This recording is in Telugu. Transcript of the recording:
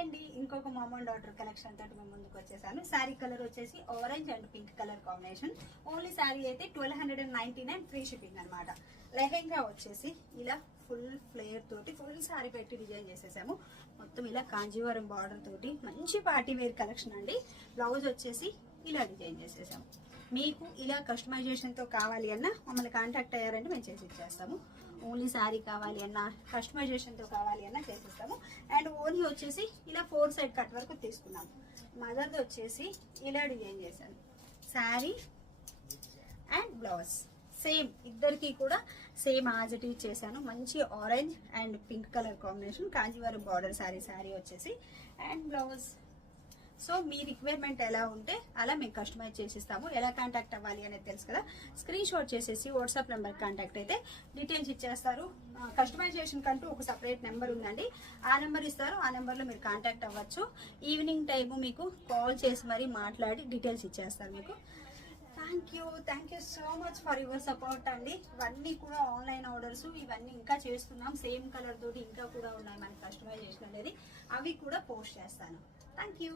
అండి, ఇంకొక మామ్ అండ్ డాటర్ కలెక్షన్ తోటి మేము ముందుకు వచ్చేసాను. శారీ కలర్ వచ్చేసి orange and pink colour combination. Only sari అయితే 1299 ఫ్రీ షిప్పింగ్ అనమాట. లెహెంగా వచ్చేసి ఇలా ఫుల్ ఫ్లేయర్ తోటి ఫుల్ శారీ పెట్టి డిజైన్ చేసేసాము. మొత్తం ఇలా కాంజీవరం బార్డర్ తోటి మంచి పార్టీ వేర్ కలెక్షన్ అండి. బ్లౌజ్ వచ్చేసి ఇలా డిజైన్ చేసేసాము. మీకు ఇలా కస్టమైజేషన్తో కావాలి అన్నా మమ్మల్ని కాంటాక్ట్ అయ్యారంటే మేము చేసి ఇచ్చేస్తాము. ఓన్లీ శారీ కావాలి అన్నా కస్టమైజేషన్తో కావాలి అన్నా చేసిస్తాము. అండ్ ఓన్లీ వచ్చేసి ఇలా 4 సైడ్ కట్ వరకు తీసుకున్నాము. మదర్ది వచ్చేసి ఇలా డిజైన్ చేశాను. శారీ అండ్ బ్లౌజ్ సేమ్, ఇద్దరికి కూడా సేమ్ యాజ్ ఇట్ ఈజ్ చేశాను. మంచి orange and pink colour combination Kanjeevaram border sari వచ్చేసి అండ్ బ్లౌజ్. సో మీ రిక్వైర్మెంట్ ఎలా ఉంటే అలా మేము కస్టమైజ్ చేసిస్తాము. ఎలా కాంటాక్ట్ అవ్వాలి అనేది తెలుసు కదా, స్క్రీన్ షాట్ చేసేసి వాట్సాప్ నెంబర్ కాంటాక్ట్ అయితే డీటెయిల్స్ ఇచ్చేస్తారు. కస్టమైజేషన్ కంటూ ఒక సపరేట్ నెంబర్ ఉందండి, ఆ నెంబర్ ఇస్తారు. ఆ నెంబర్లో మీరు కాంటాక్ట్ అవ్వచ్చు. ఈవినింగ్ టైము మీకు కాల్ చేసి మరీ మాట్లాడి డీటెయిల్స్ ఇచ్చేస్తారు మీకు. Thank you so much for your support అండి. ఇవన్నీ కూడా ఆన్లైన్ ఆర్డర్స్, ఇవన్నీ ఇంకా చేస్తున్నాం. సేమ్ కలర్ తోటి ఇంకా కూడా ఉన్నాయి మనకి కస్టమైజేషన్ అనేది, అవి కూడా పోస్ట్ చేస్తాను. Thank you.